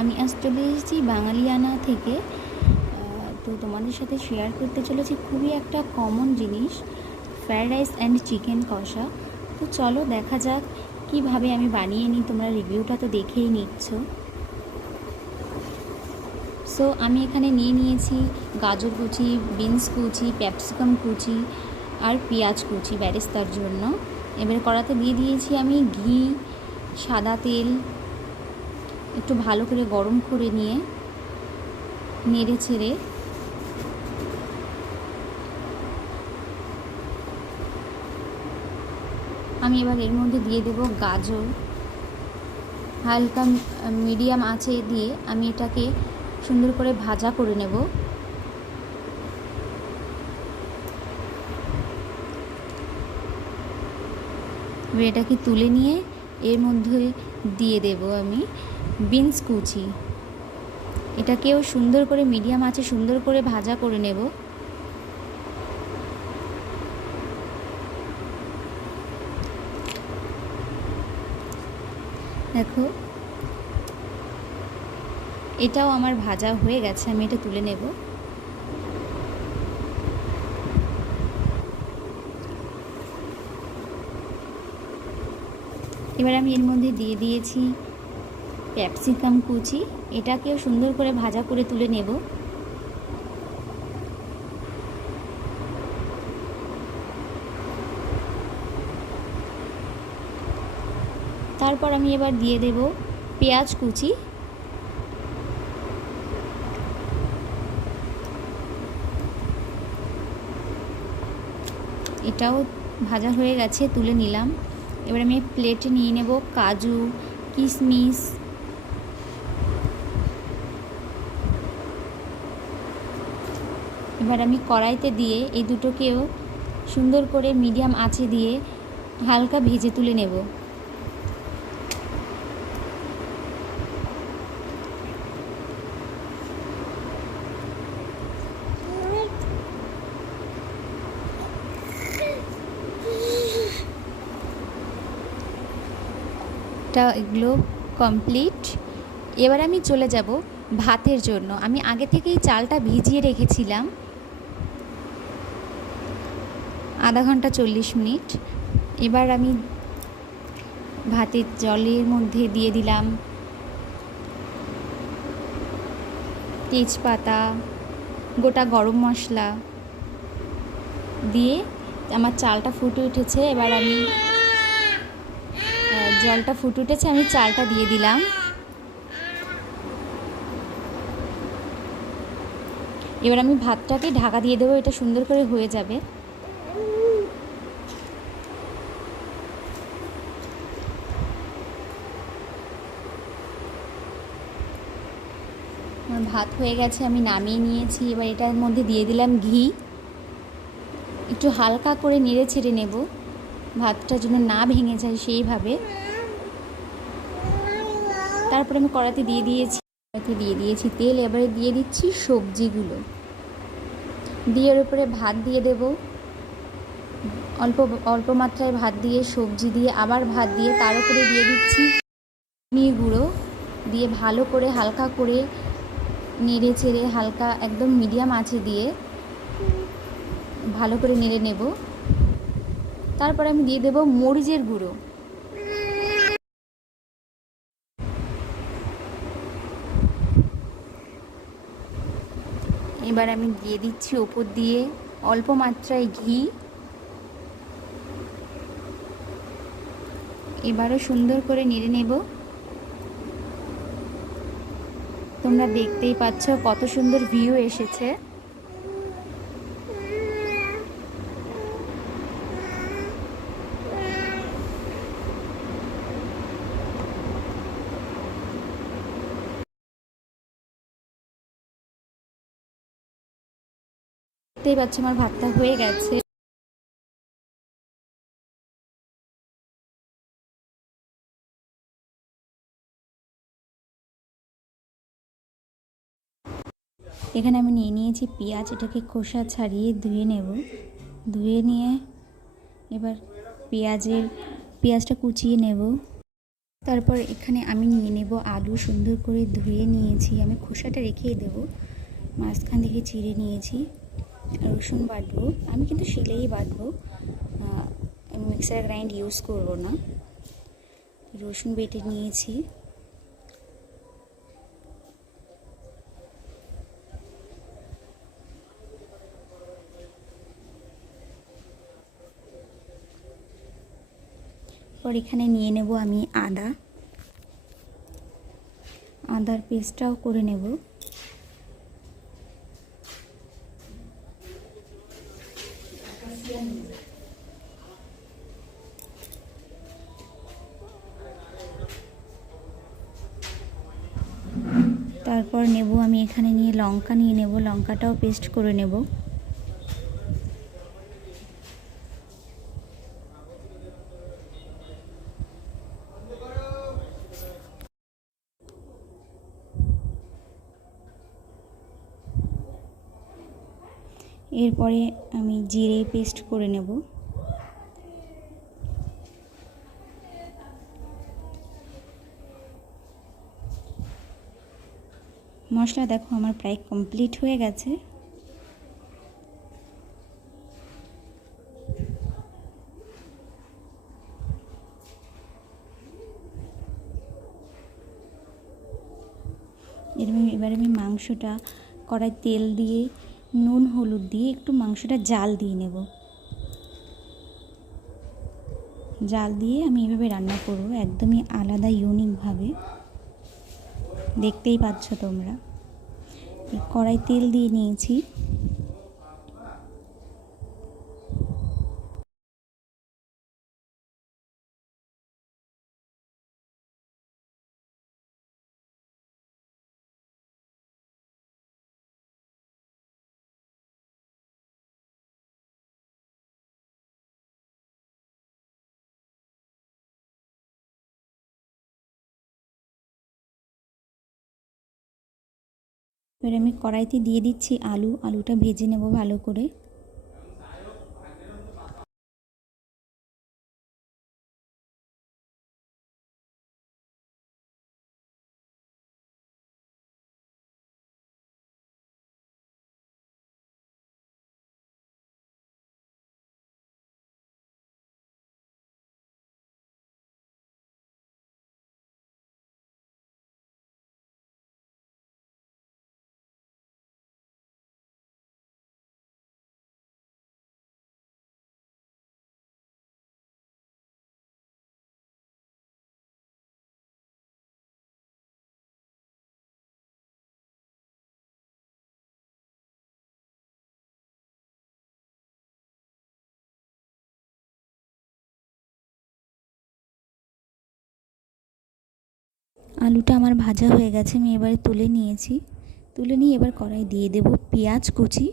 আমি আজ চলে এসেছি বাঙালিয়ানা থেকে। তো তোমাদের সাথে শেয়ার করতে চলেছি খুবই একটা কমন জিনিস, ফ্রায়েড রাইস অ্যান্ড চিকেন কষা। তো চলো দেখা যাক কিভাবে আমি বানিয়ে নিই। তোমরা রিভিউটা তো দেখেই নিচ্ছ। সো আমি এখানে নিয়ে নিয়েছি গাজর কুচি, বিনস কুচি, ক্যাপসিকাম কুচি আর পেঁয়াজ কুচি বেরেস্তার জন্য। এবারে কড়াতে দিয়ে দিয়েছি আমি ঘি, সাদা তেল, একটু ভালো করে গরম করে নিয়ে নেড়ে ছেড়ে আমি এবার এর মধ্যে দিয়ে দেব গাজর। হালকা মিডিয়াম আঁচে দিয়ে আমি এটাকে সুন্দর করে ভাজা করে নেব। এটাকে তুলে নিয়ে এর মধ্যে দিয়ে দেব আমি বিনস কুচি। এটাকেও সুন্দর করে মিডিয়াম আঁচে সুন্দর করে ভাজা করে নেব। দেখো এটাও আমার ভাজা হয়ে গেছে, আমি এটা তুলে নেব। এবার আমি এর মধ্যে দিয়ে দিয়েছি ক্যাপসিকাম কুচি। এটাকেও সুন্দর করে ভাজা করে তুলে নেব। তারপর আমি এবার দিয়ে দেব পেঁয়াজ কুচি। এটাও ভাজা হয়ে গেছে, তুলে নিলাম। এবার আমি প্লেটে নিয়ে নেব কাজু, কিশমিশ, এবার আমি কড়াইতে দিয়ে এই দুটোকেও সুন্দর করে মিডিয়াম আঁচে দিয়ে হালকা ভেজে তুলে নেব। এগুলো কমপ্লিট। এবার আমি চলে যাব ভাতের জন্য। আমি আগে থেকেই চালটা ভিজিয়ে রেখেছিলাম আধা ঘন্টা 40 মিনিট। এবার আমি ভাতের জলের মধ্যে দিয়ে দিলাম তেজপাতা, গোটা গরম মশলা দিয়ে আমার চালটা ফুটে উঠেছে। এবার আমি জলটা ফুটে উঠেছে, আমি চালটা দিয়ে দিলাম। এবার আমি ভাতটাকে ঢাকা দিয়ে দেবো, এটা সুন্দর করে হয়ে যাবে। আমার ভাত হয়ে গেছে, আমি নামিয়ে নিয়েছি। এবার এটার মধ্যে দিয়ে দিলাম ঘি। একটু হালকা করে নেড়ে ছেড়ে নেব, ভাতটা যেন না ভেঙে যায় সেইভাবে। তারপরে আমি কড়াতে দিয়ে দিয়েছি তেল। এবারে দিয়ে দিচ্ছি সবজিগুলো, দিয়ে এর উপরে ভাত দিয়ে দেব। অল্প অল্প মাত্রায় ভাত দিয়ে, সবজি দিয়ে, আবার ভাত দিয়ে, তার উপরে দিয়ে দিচ্ছি চিনি গুঁড়ো দিয়ে ভালো করে হালকা করে নেড়ে ছেড়ে হালকা একদম মিডিয়াম আঁচে দিয়ে ভালো করে নেড়ে নেব। তারপরে আমি দিয়ে দেব মরিচের গুঁড়ো। এবার আমি দিয়ে দিচ্ছি ওপর দিয়ে অল্প মাত্রায় ঘি। এবারও সুন্দর করে নেড়ে নেব। তোমরা দেখতেই পাচ্ছ কত সুন্দর ভিউ এসেছে। দেখতেই পাচ্ছ আমার ভাতটা হয়ে গেছে। এখানে আমি নিয়ে নিয়েছি পেঁয়াজ। এটাকে খোসা ছাড়িয়ে ধুয়ে নেব। ধুয়ে নিয়ে এবার পেঁয়াজটা কুচিয়ে নেব। তারপর এখানে আমি নিয়ে নেব আলু, সুন্দর করে ধুয়ে নিয়েছি, আমি খোসাটা রেখেই দেবো। মাঝখান থেকে চিড়ে নিয়েছি। রসুন বাটবো, আমি কিন্তু শিলেই বাটবো, মিক্সার গ্রাইন্ড ইউজ করব না। রসুন বেটে নিয়েছি। পর এখানে নিয়ে নেব আমি আদার পেস্টটাও করে নেব। তারপর নেব আমি এখানে লঙ্কা নিয়ে নেব, লঙ্কাটাও পেস্ট করে নেব। এরপরে আমি জিরে পেস্ট করে নেব। মশলা দেখো আমার প্রায় কমপ্লিট হয়ে গেছে। এবার আমি মাংসটা কড়াই তেল দিয়ে নুন হলুদ দিয়ে একটু মাংসটা জাল দিয়ে নেব। জাল দিয়ে আমি এভাবে রান্না করব, একদমই আলাদা ইউনিকভাবে, দেখতেই পাচ্ছ তোমরা। কড়াই তেল দিয়ে নিয়েছি। এবার আমি কড়াইতে দিয়ে দিচ্ছি আলুটা ভেজে নেব ভালো করে। আলুটা আমার ভাজা হয়ে গেছে, আমি এবারে তুলে নিয়েছি। তুলে নিয়ে এবার কড়াই দিয়ে দেব পেঁয়াজ কুচি।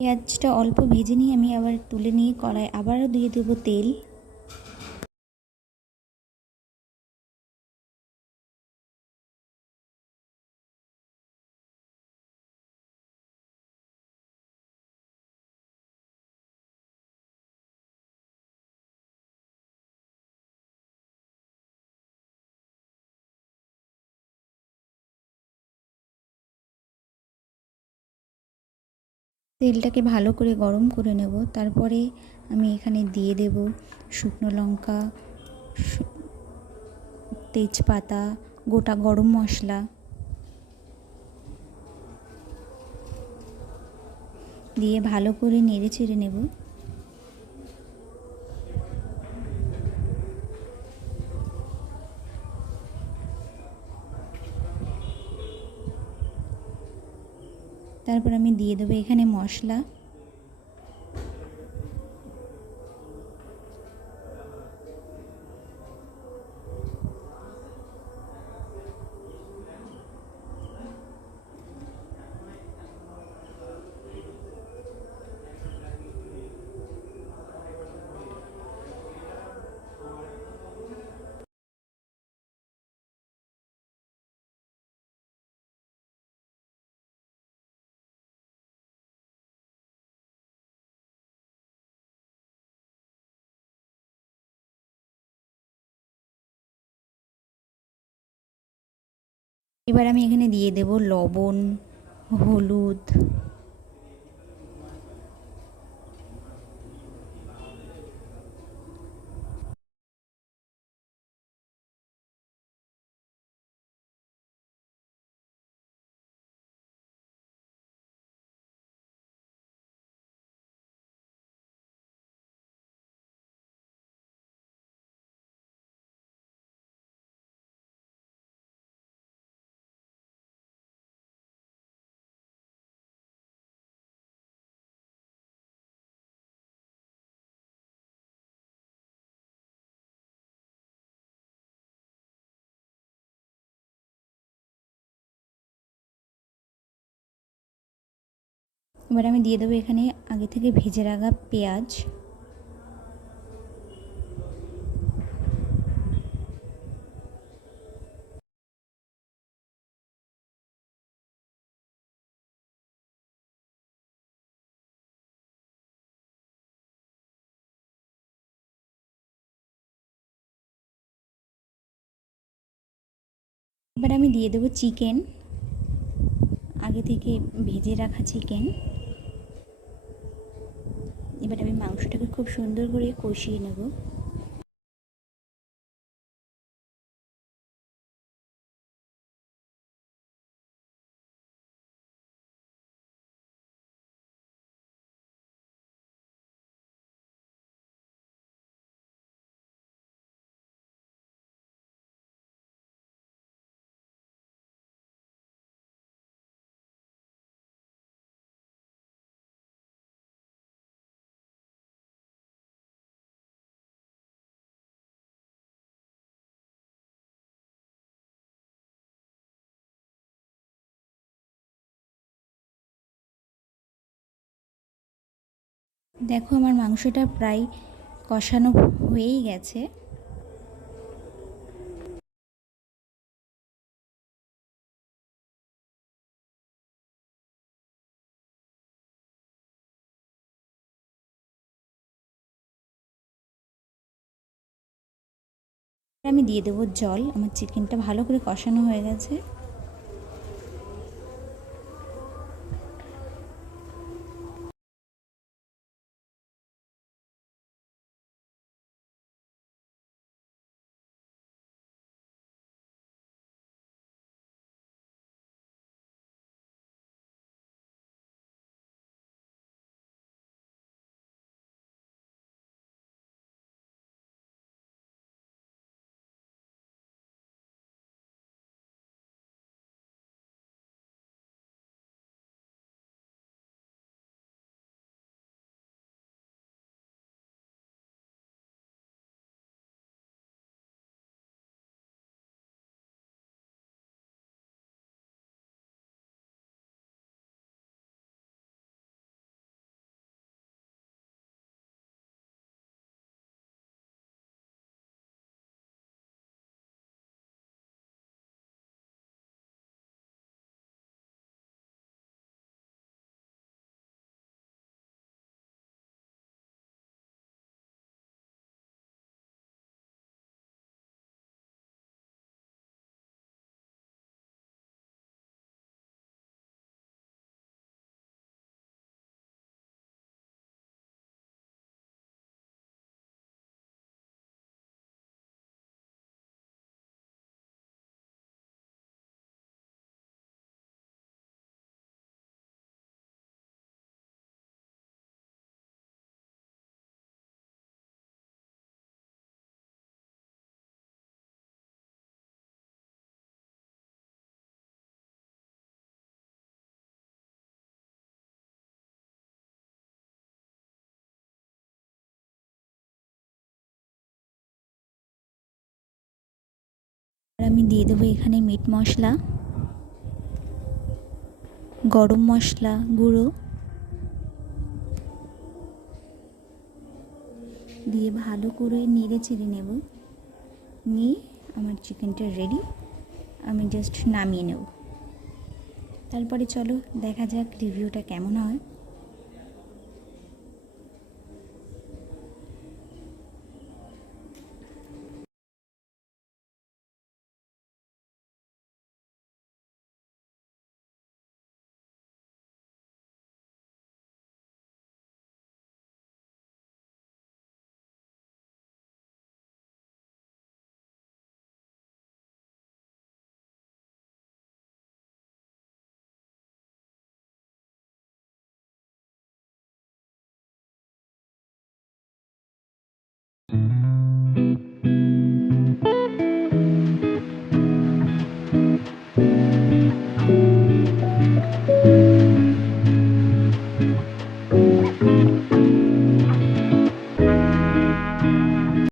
পেঁয়াজটা অল্প ভেজে নিয়ে আমি আবার তুলে নিয়ে কড়াই আবারও দিয়ে দেবো তেল। তেলটাকে ভালো করে গরম করে নেব। তারপরে আমি এখানে দিয়ে দেব শুকনো লঙ্কা, তেজপাতা, গোটা গরম মশলা দিয়ে ভালো করে নেড়ে চেড়ে নেব। তারপর আমি দিয়ে দেবো এখানে মশলা। এবার আমি এখানে দিয়ে দেব লবণ, হলুদ, এবার আমি দিয়ে দেবো এখানে আগে থেকে ভেজে রাখা পেঁয়াজ। এবার আমি দিয়ে দেবো চিকেন, আগে থেকে ভেজে রাখা চিকেন। এবার আমি মাংসটাকে খুব সুন্দর করে কষিয়ে নেব। দেখো আমার মাংসটা প্রায় কষানো হয়েই গেছে। আমি দিয়ে দেবো জল, আমার চিকেনটা ভালো করে কষানো হয়ে গেছে। আর আমি দিয়ে দেবো এখানে মিট মশলা, গরম মশলা গুঁড়ো দিয়ে ভালো করে নেড়ে চেড়ে নেব। নিয়ে আমার চিকেনটা রেডি, আমি জাস্ট নামিয়ে নেব। তারপরে চলো দেখা যাক রিভিউটা কেমন হয়।